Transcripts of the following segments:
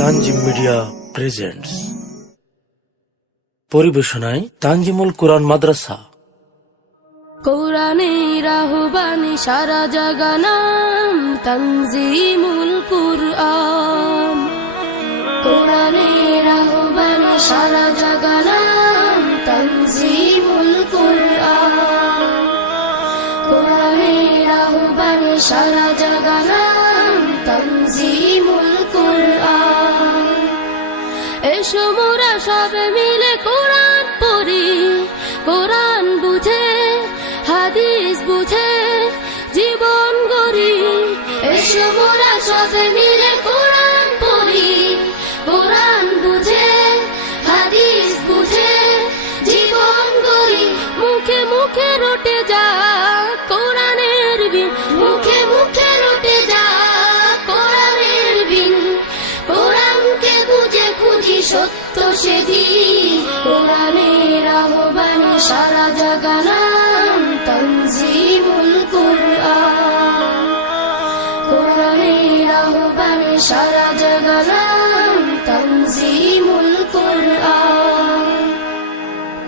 Tanzim media presents পরিবেশনায় Tanjimul কুরআন মাদ্রাসা। কোরআনের আহ্বানে সারা জাগানাম তানজিমুল কুরআন। কোরআনের আহ্বানে সারা জাগানাম তানজিমুল কুরআন। কোরআনের আহ্বানে সারা জাগানাম তানজিমুল কুরআন। এসো মোরা সবে মিলে কোরআন পড়ি, কোরআন বুঝে হাদিস বুঝে জীবন গড়ি। এসো মোরা সবে মিলে কোরআন পড়ি, কোরআন বুঝে হাদিস বুঝে জীবন গড়ি। মুখে মুখে রটে যা কোরআনের বিন, মুখে মুখে রটে যা কোরআনের বিন। কোরআনকে বুঝে খুঁজি সত্য সেদিন, কোরআনের আহ্বানে সারা জাগানাম তানজিমুল কুরআন। কোরআনের আহ্বানে সারা জাগানাম তানজিমুল কুরআন।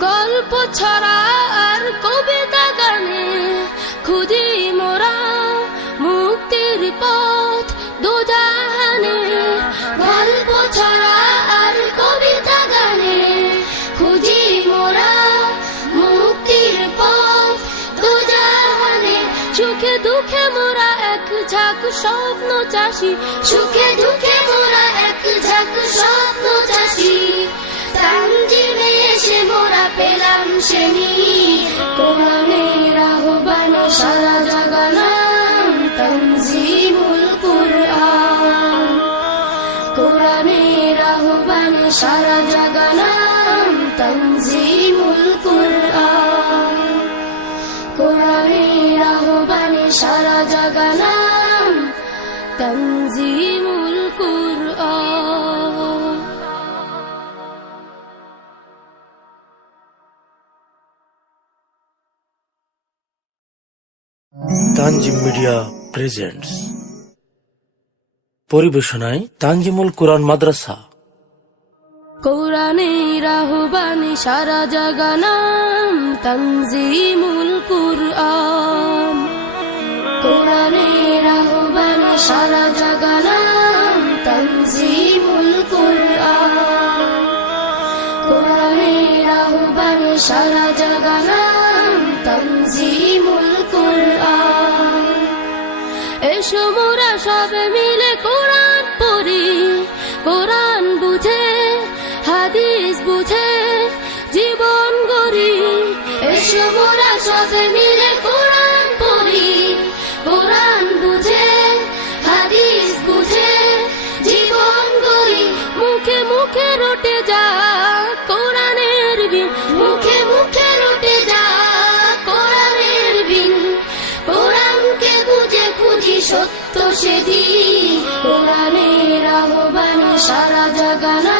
গল্প ছড়া আর কবিতা গানে খুঁজি মোরা মুক্তির পথ দুজাহানে। গল্প ছড়া আর কবিতা গানে খুঁজি মোরা মুক্তির পথ দুজাহানে। সুখে দুঃখে মোরা এক ঝাঁক স্বপ্ন চাষি, সুখে দুঃখে মোরা এক ঝাঁক স্বপ্ন চাষি। তানজিমে এসে মোরা পেলাম শ্রেণী, কোরআনের আহ্বানে সারা জাগানাম তানজিমুল কুরআন। কোরআনের আহ্বানে সারা জাগানাম তানজিমুল কুরআন। কোরআনের আহ্বানে সারা জাগানাম তানজিমুল কুরআন। তানজিম মিডিয়া প্রেজেন্টস পরিবেশনায় তানজিমুল কুরআন মাদ্রাসা। কোরআনের আহ্বানে সারা জাগানাম তানজিমুল কুরআন। কোরআনের আহ্বানে সারা জাগানাম তানজিমুল কুরআন। কোরআনের আহ্বানে সারা জাগানাম তানজিমুল কুরআন। এসো মোরা সবে মিলে কোরআন পড়ি, কোরআন বুঝে হাদিস বুঝে জীবন গড়ি। এসো মোরা সবে মিলে কোরআন পড়ি, কোরআন বুঝে হাদিস বুঝে জীবন গড়ি। মুখে মুখে রটে যা কোরআনের বিন, মুখে মুখে রটে যা কোরআনের বিন। কোরআনকে বুঝে খুঁজি সত্য সেদিন, কোরআনের আহ্বানে সারা জাগানা